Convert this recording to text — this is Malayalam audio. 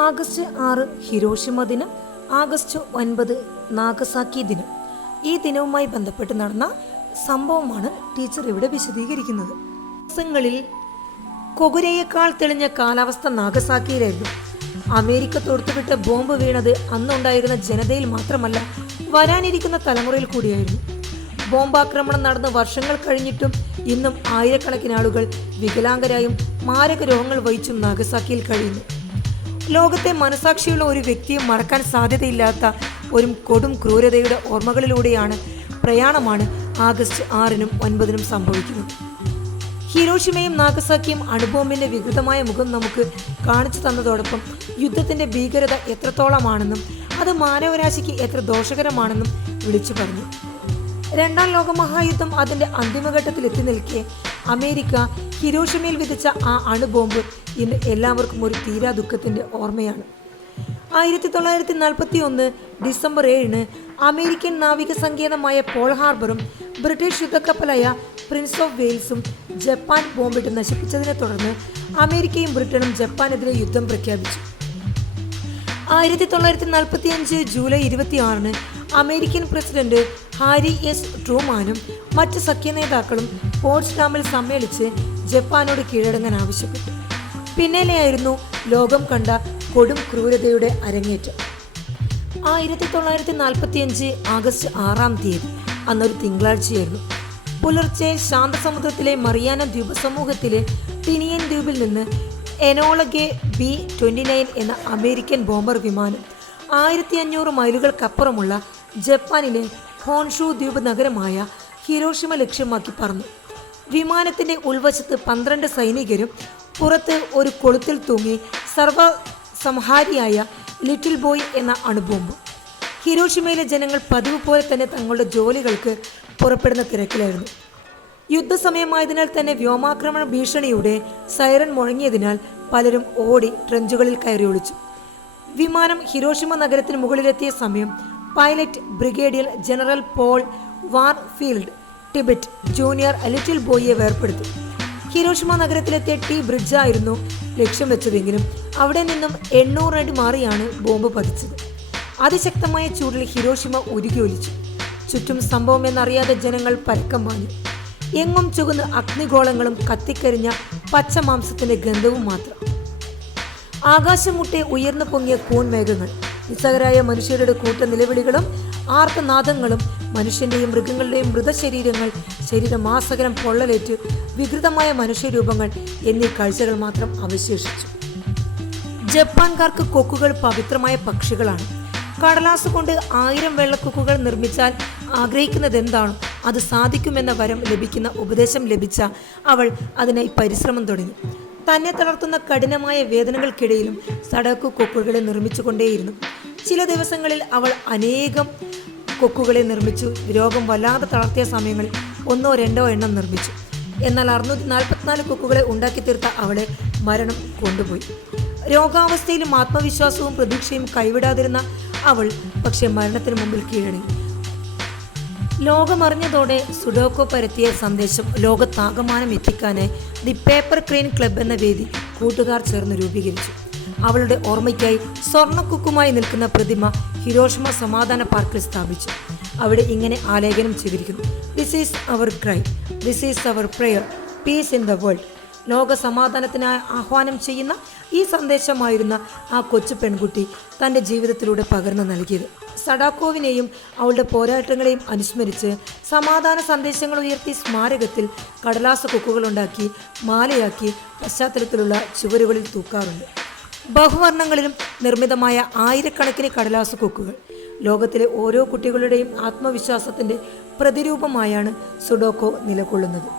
ആഗസ്റ്റ് 6 ഹിരോഷിമ ദിനം, ആഗസ്റ്റ് 9 നാഗസാക്കി ദിനം. ഈ ദിനവുമായി ബന്ധപ്പെട്ട് നടന്ന സംഭവമാണ് ടീച്ചർ ഇവിടെ വിശദീകരിക്കുന്നത്. ദിവസങ്ങളിൽ കൊകുരയേക്കാൾ തെളിഞ്ഞ കാലാവസ്ഥ നാഗസാക്കിയിലായിരുന്നു. അമേരിക്ക തൊടുത്തുവിട്ട ബോംബ് വീണത് അന്നുണ്ടായിരുന്ന ജനതയിൽ മാത്രമല്ല, വരാനിരിക്കുന്ന തലമുറയിൽ കൂടിയായിരുന്നു. ബോംബാക്രമണം നടന്ന് വർഷങ്ങൾ കഴിഞ്ഞിട്ടും ഇന്നും ആയിരക്കണക്കിന് ആളുകൾ വികലാംഗരായും മാരക രോഗങ്ങൾ വഹിച്ചും നാഗസാക്കിയിൽ കഴിയുന്നു. ലോകത്തെ മനസാക്ഷിയുള്ള ഒരു വ്യക്തിയെ മറക്കാൻ സാധ്യതയില്ലാത്ത ഒരു കൊടും ക്രൂരതയുടെ ഓർമ്മകളിലൂടെയാണ് പ്രയാണമാണ് ആഗസ്റ്റ് 6-നും 9-നും സംഭവിക്കുന്നത്. ഹിരോഷിമയും നാഗസാക്കിയും അണുബോംബിന്റെ വികൃതമായ മുഖം നമുക്ക് കാണിച്ചു തന്നതോടൊപ്പം യുദ്ധത്തിന്റെ ഭീകരത എത്രത്തോളമാണെന്നും അത് മാനവരാശിക്ക് എത്ര ദോഷകരമാണെന്നും വിളിച്ചു പറഞ്ഞു. രണ്ടാം ലോകമഹായുദ്ധം അതിന്റെ അന്തിമഘട്ടത്തിൽ എത്തി നിൽക്കെ അമേരിക്ക ഹിരോഷിമയിൽ വിധിച്ച ആ അണുബോംബ് ഇന്ന് എല്ലാവർക്കും ഒരു തീരാ ദുഃഖത്തിന്റെ ഓർമ്മയാണ്. 1941 ഡിസംബർ 7-ന് അമേരിക്കൻ നാവിക സങ്കേതമായ പോൾ ഹാർബറും ബ്രിട്ടീഷ് യുദ്ധക്കപ്പലായ പ്രിൻസ് ഓഫ് വെയിൽസും ജപ്പാൻ ബോംബിട്ട് നശിപ്പിച്ചതിനെ തുടർന്ന് അമേരിക്കയും ബ്രിട്ടനും ജപ്പാനെതിരെ യുദ്ധം പ്രഖ്യാപിച്ചു. 1945 ജൂലൈ 26-ന് അമേരിക്കൻ പ്രസിഡന്റ് ഹാരി എസ് ട്രൂമാനും മറ്റ് സഖ്യനേതാക്കളും പോട്സ്ഡാമിൽ സമ്മേളിച്ച് ജപ്പാനോട് കീഴടങ്ങാൻ ആവശ്യപ്പെട്ടു. പിന്നാലെയായിരുന്നു ലോകം കണ്ട കൊടും ക്രൂരതയുടെ അരങ്ങേറ്റം. 1945 ആഗസ്റ്റ് 6-ാം തീയതി, അന്നൊരു തിങ്കളാഴ്ചയായിരുന്നു. പുലർച്ചെ ശാന്തസമുദ്രത്തിലെ മറിയാന ദ്വീപസമൂഹത്തിലെ ടിനിയൻ ദ്വീപിൽ നിന്ന് എനോളഗെ B-29 എന്ന അമേരിക്കൻ ബോംബർ വിമാനം 1500 മൈലുകൾക്കപ്പുറമുള്ള ജപ്പാനിലെ ഹോൺഷു ദ്വീപ് നഗരമായ ഹിരോഷിമ ലക്ഷ്യമാക്കി പറന്നു. വിമാനത്തിന്റെ ഉൾവശത്ത് 12 സൈനികരും പുറത്ത് ഒരു കൊളുത്തിൽ തൂങ്ങി സർവസംഹാരിയായ ലിറ്റിൽ ബോയ് എന്ന അണുബോംബ്. ഹിരോഷിമയിലെ ജനങ്ങൾ പതിവ് പോലെ തന്നെ തങ്ങളുടെ ജോലികൾക്ക് പുറപ്പെടുന്ന തിരക്കിലായിരുന്നു. യുദ്ധസമയമായതിനാൽ തന്നെ വ്യോമാക്രമണ ഭീഷണിയുടെ സൈറൻ മുഴങ്ങിയതിനാൽ പലരും ഓടി ട്രെഞ്ചുകളിൽ കയറി ഒളിച്ചു. വിമാനം ഹിരോഷിമ നഗരത്തിന് മുകളിലെത്തിയ സമയം pilot brigadier general Paul Warfield Tibbets junior little ബോയിയെ വേർപെടുത്തി. ഹിരോഷിമ നഗരത്തിലെത്തിയ ടി ബ്രിഡ്ജായിരുന്നു ലക്ഷ്യം വെച്ചതെങ്കിലും അവിടെ നിന്നും 800 അടി മാറിയാണ് ബോംബ് പതിച്ചത്. അതിശക്തമായ ചൂടിൽ ഹിരോഷിമ ഉരുകിയൊലിച്ചു. ചുറ്റും സംഭവം എന്നറിയാതെ ജനങ്ങൾ പരക്കം പാഞ്ഞു. എങ്ങും ചുവന്ന് അഗ്നിഗോളങ്ങളും കത്തിക്കരിഞ്ഞ പച്ചമാംസത്തിന്റെ ഗന്ധവും മാത്രം. ആകാശം മുട്ടെ ഉയർന്നു പൊങ്ങിയ കൂൺമേഘങ്ങൾ, നിസ്സഹരായ മനുഷ്യരുടെ കൂട്ട നിലവിളികളും ആർത്തനാദങ്ങളും, മനുഷ്യന്റെയും മൃഗങ്ങളുടെയും മൃതശരീരങ്ങൾ, ശരീരമാസകരം പൊള്ളലേറ്റ് വികൃതമായ മനുഷ്യരൂപങ്ങൾ എന്നീ കാഴ്ചകൾ മാത്രം അവശേഷിച്ചു. ജപ്പാൻകാർക്ക് കൊക്കുകൾ പവിത്രമായ പക്ഷികളാണ്. കടലാസ് കൊണ്ട് 1000 വെള്ളക്കൊക്കുകൾ നിർമ്മിച്ചാൽ ആഗ്രഹിക്കുന്നത് എന്താണോ അത് സാധിക്കുമെന്ന വരം ലഭിക്കുന്ന ഉപദേശം ലഭിച്ച അവൾ അതിനായി പരിശ്രമം തുടങ്ങി. തന്നെ തളർത്തുന്ന കഠിനമായ വേദനകൾക്കിടയിലും സഡാക്കു കൊക്കുകളെ നിർമ്മിച്ചുകൊണ്ടേയിരുന്നു. ചില ദിവസങ്ങളിൽ അവൾ അനേകം കൊക്കുകളെ നിർമ്മിച്ചു. രോഗം വല്ലാതെ തളർത്തിയ സമയങ്ങളിൽ 1-2 എണ്ണം നിർമ്മിച്ചു. എന്നാൽ 644 കൊക്കുകളെ ഉണ്ടാക്കി തീർത്ത അവളെ മരണം കൊണ്ടുപോയി. രോഗാവസ്ഥയിലും ആത്മവിശ്വാസവും പ്രതീക്ഷയും കൈവിടാതിരുന്ന അവൾ പക്ഷേ മരണത്തിന് മുമ്പിൽ കീഴടങ്ങി. ലോകമറിഞ്ഞതോടെ സുഡോക്കോ പരത്തിയ സന്ദേശം ലോകത്താകമാനം എത്തിക്കാനായി ദി പേപ്പർ ക്രെയിൻ ക്ലബ് എന്ന വേദി കൂട്ടുകാർ ചേർന്ന് രൂപീകരിച്ചു. അവളുടെ ഓർമ്മയ്ക്കായി സ്വർണ്ണക്കുക്കുമായി നിൽക്കുന്ന പ്രതിമ ഹിരോഷിമ സമാധാന പാർക്കിൽ സ്ഥാപിച്ചു. അവിടെ ഇങ്ങനെ ആലേഖനം ചെയ്തിരിക്കുന്നു: this is our cry, this is our prayer, peace in the world. ലോക സമാധാനത്തിനായി ആഹ്വാനം ചെയ്യുന്ന ഈ സന്ദേശമായിരുന്ന ആ കൊച്ചു പെൺകുട്ടി തൻ്റെ ജീവിതത്തിലൂടെ പകർന്നു നൽകിയത്. സഡാക്കോവിനെയും അവളുടെ പോരാട്ടങ്ങളെയും അനുസ്മരിച്ച് സമാധാന സന്ദേശങ്ങൾ ഉയർത്തി സ്മാരകത്തിൽ കടലാസ കൊക്കുകളുണ്ടാക്കി മാലയാക്കി പശ്ചാത്തലത്തിലുള്ള ചുവരുകളിൽ തൂക്കാറുണ്ട്. ബഹുവർണ്ണങ്ങളിലും നിർമ്മിതമായ ആയിരക്കണക്കിന് കടലാസ കൊക്കുകൾ ലോകത്തിലെ ഓരോ കുട്ടികളുടെയും ആത്മവിശ്വാസത്തിൻ്റെ പ്രതിരൂപമായാണ് സുഡോക്കോ നിലകൊള്ളുന്നത്.